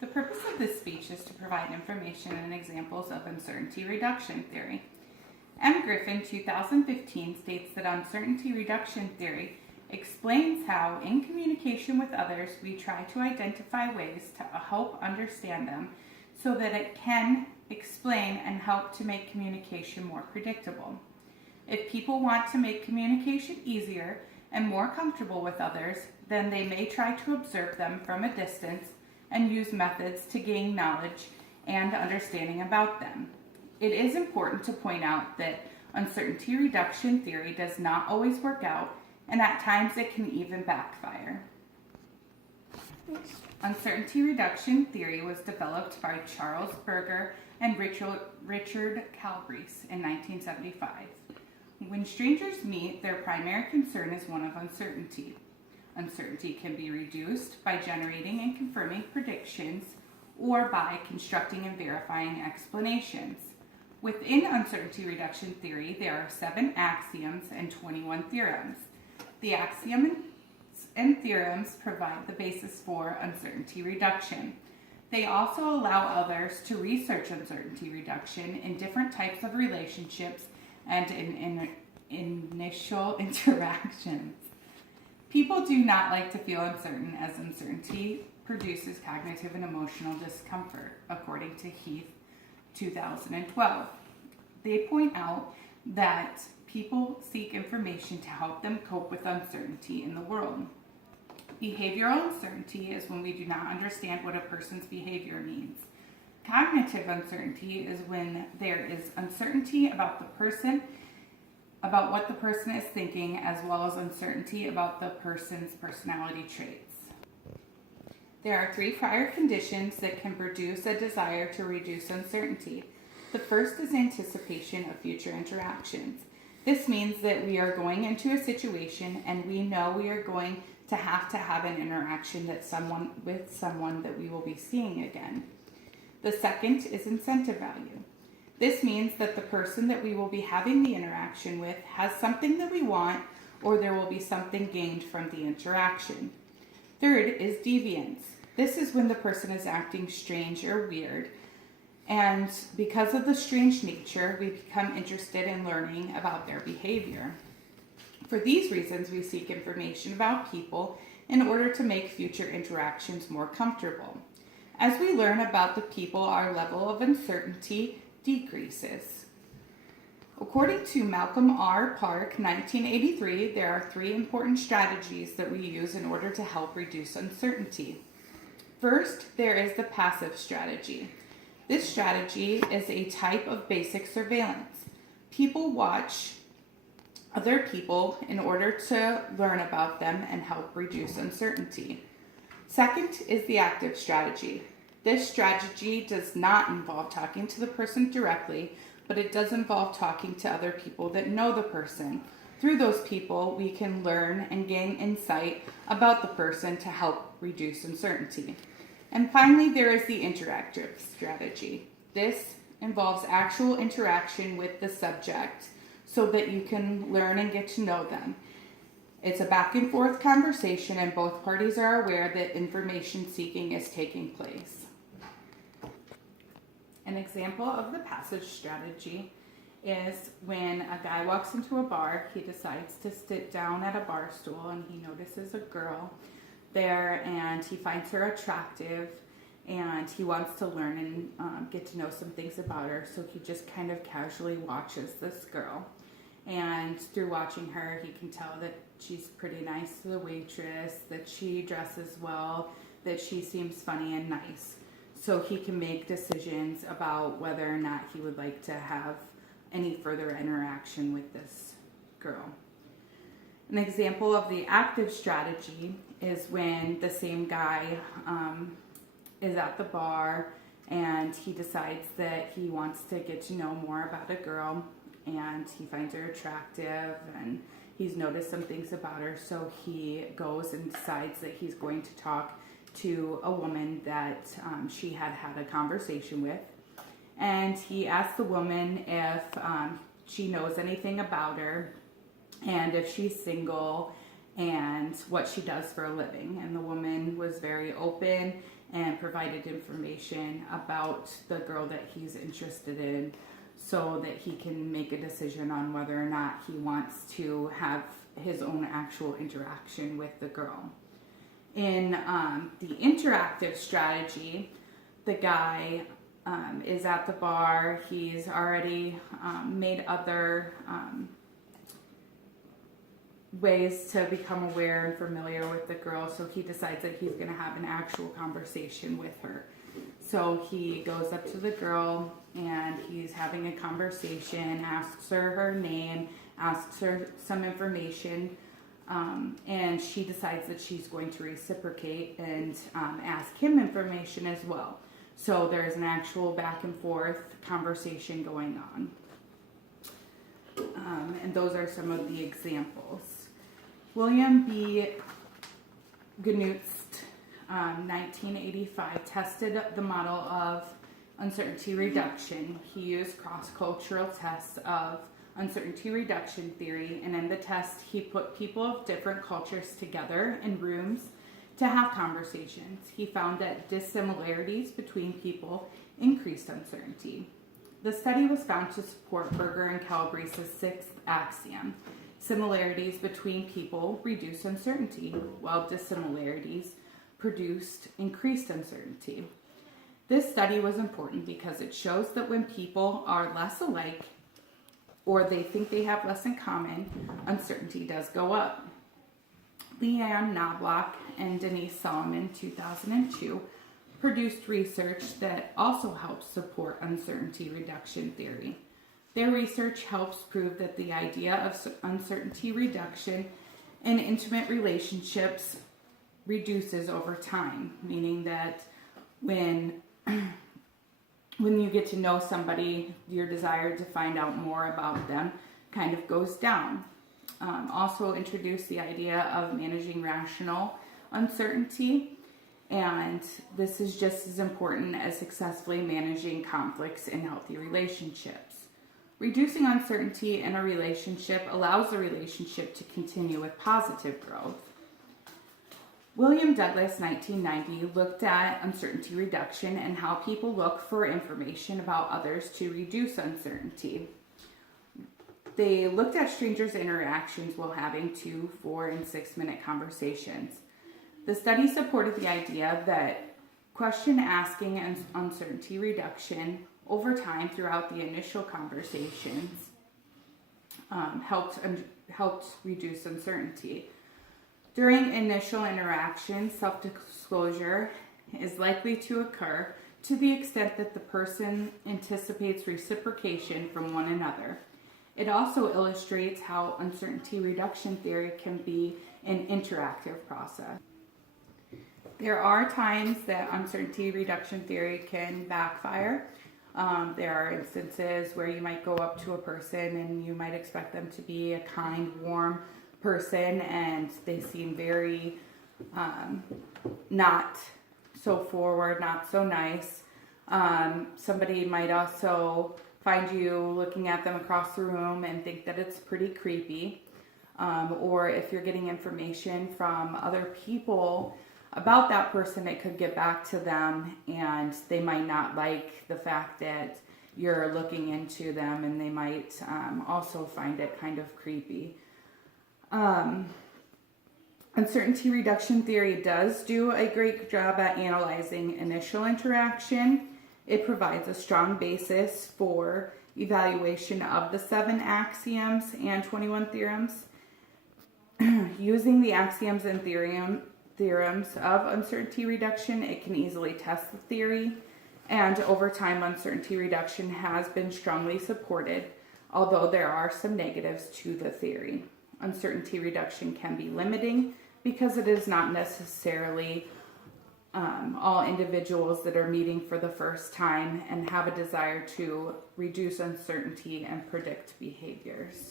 The purpose of this speech is to provide information and examples of uncertainty reduction theory. M. Griffin, 2015, states that uncertainty reduction theory explains how, in communication with others, we try to identify ways to help understand them so that it can explain and help to make communication more predictable. If people want to make communication easier and more comfortable with others, then they may try to observe them from a distance and use methods to gain knowledge and understanding about them. It is important to point out that uncertainty reduction theory does not always work out, and at times it can even backfire. Uncertainty reduction theory was developed by Charles Berger and Richard Calabrese in 1975. When strangers meet, their primary concern is one of uncertainty. Uncertainty can be reduced by generating and confirming predictions or by constructing and verifying explanations. Within uncertainty reduction theory, there are 7 axioms and 21 theorems. The axioms and theorems provide the basis for uncertainty reduction. They also allow others to research uncertainty reduction in different types of relationships and in initial interactions. People do not like to feel uncertain, as uncertainty produces cognitive and emotional discomfort, according to Heath, 2012. They point out that people seek information to help them cope with uncertainty in the world. Behavioral uncertainty is when we do not understand what a person's behavior means. Cognitive uncertainty is when there is uncertainty about what the person is thinking, as well as uncertainty about the person's personality traits. There are 3 prior conditions that can produce a desire to reduce uncertainty. The first is anticipation of future interactions. This means that we are going into a situation and we know we are going to have an interaction with someone that we will be seeing again. The second is incentive value. This means that the person that we will be having the interaction with has something that we want, or there will be something gained from the interaction. Third is deviance. This is when the person is acting strange or weird, and because of the strange nature, we become interested in learning about their behavior. For these reasons, we seek information about people in order to make future interactions more comfortable. As we learn about the people, our level of uncertainty decreases. According to Malcolm R. Park, 1983, there are 3 important strategies that we use in order to help reduce uncertainty. First, there is the passive strategy. This strategy is a type of basic surveillance. People watch other people in order to learn about them and help reduce uncertainty. Second is the active strategy. This strategy does not involve talking to the person directly, but it does involve talking to other people that know the person. Through those people, we can learn and gain insight about the person to help reduce uncertainty. And finally, there is the interactive strategy. This involves actual interaction with the subject so that you can learn and get to know them. It's a back and forth conversation, and both parties are aware that information seeking is taking place. An example of the passive strategy is when a guy walks into a bar, he decides to sit down at a bar stool and he notices a girl there and he finds her attractive and he wants to learn and get to know some things about her. So he just kind of casually watches this girl. And through watching her, he can tell that she's pretty nice to the waitress, that she dresses well, that she seems funny and nice. So he can make decisions about whether or not he would like to have any further interaction with this girl. An example of the active strategy is when the same guy is at the bar and he decides that he wants to get to know more about a girl and he finds her attractive and he's noticed some things about her, so he goes and decides that he's going to talk to a woman that she had a conversation with, and he asks the woman if she knows anything about her and if she's single and what she does for a living. And the woman was very open and provided information about the girl that he's interested in so that he can make a decision on whether or not he wants to have his own actual interaction with the girl. In the interactive strategy, the guy is at the bar. He's already made other ways to become aware and familiar with the girl, so he decides that he's going to have an actual conversation with her. So he goes up to the girl and he's having a conversation, asks her name, asks her some information, and she decides that she's going to reciprocate and ask him information as well. So there's an actual back and forth conversation going on. And those are some of the examples. William B. Gnutz, 1985, tested the model of uncertainty reduction. He used cross-cultural tests of uncertainty reduction theory, and in the test he put people of different cultures together in rooms to have conversations. He found that dissimilarities between people increased uncertainty. The study was found to support Berger and Calabrese' sixth axiom: similarities between people reduced uncertainty, while dissimilarities produced increased uncertainty. This study was important because it shows that when people are less alike or they think they have less in common, uncertainty does go up. Leanne Knobloch and Denise Solomon, 2002, produced research that also helps support uncertainty reduction theory. Their research helps prove that the idea of uncertainty reduction in intimate relationships reduces over time, meaning that when you get to know somebody, your desire to find out more about them kind of goes down. Also introduced the idea of managing rational uncertainty, and this is just as important as successfully managing conflicts in healthy relationships. Reducing uncertainty in a relationship allows the relationship to continue with positive growth. William Douglas, 1990, looked at uncertainty reduction and how people look for information about others to reduce uncertainty. They looked at strangers' interactions while having 2, 4, and 6-minute conversations. The study supported the idea that question asking and uncertainty reduction over time throughout the initial conversations helped reduce uncertainty. During initial interaction, self-disclosure is likely to occur to the extent that the person anticipates reciprocation from one another. It also illustrates how uncertainty reduction theory can be an interactive process. There are times that uncertainty reduction theory can backfire. There are instances where you might go up to a person and you might expect them to be a kind, warm person, and they seem very not so forward, not so nice. Somebody might also find you looking at them across the room and think that it's pretty creepy. Or if you're getting information from other people about that person, it could get back to them and they might not like the fact that you're looking into them, and they might also find it kind of creepy. Uncertainty reduction theory does do a great job at analyzing initial interaction. It provides a strong basis for evaluation of the 7 axioms and 21 theorems. Using the axioms and theorems of uncertainty reduction, it can easily test the theory, and over time uncertainty reduction has been strongly supported, although there are some negatives to the theory. Uncertainty reduction can be limiting because it is not necessarily all individuals that are meeting for the first time and have a desire to reduce uncertainty and predict behaviors.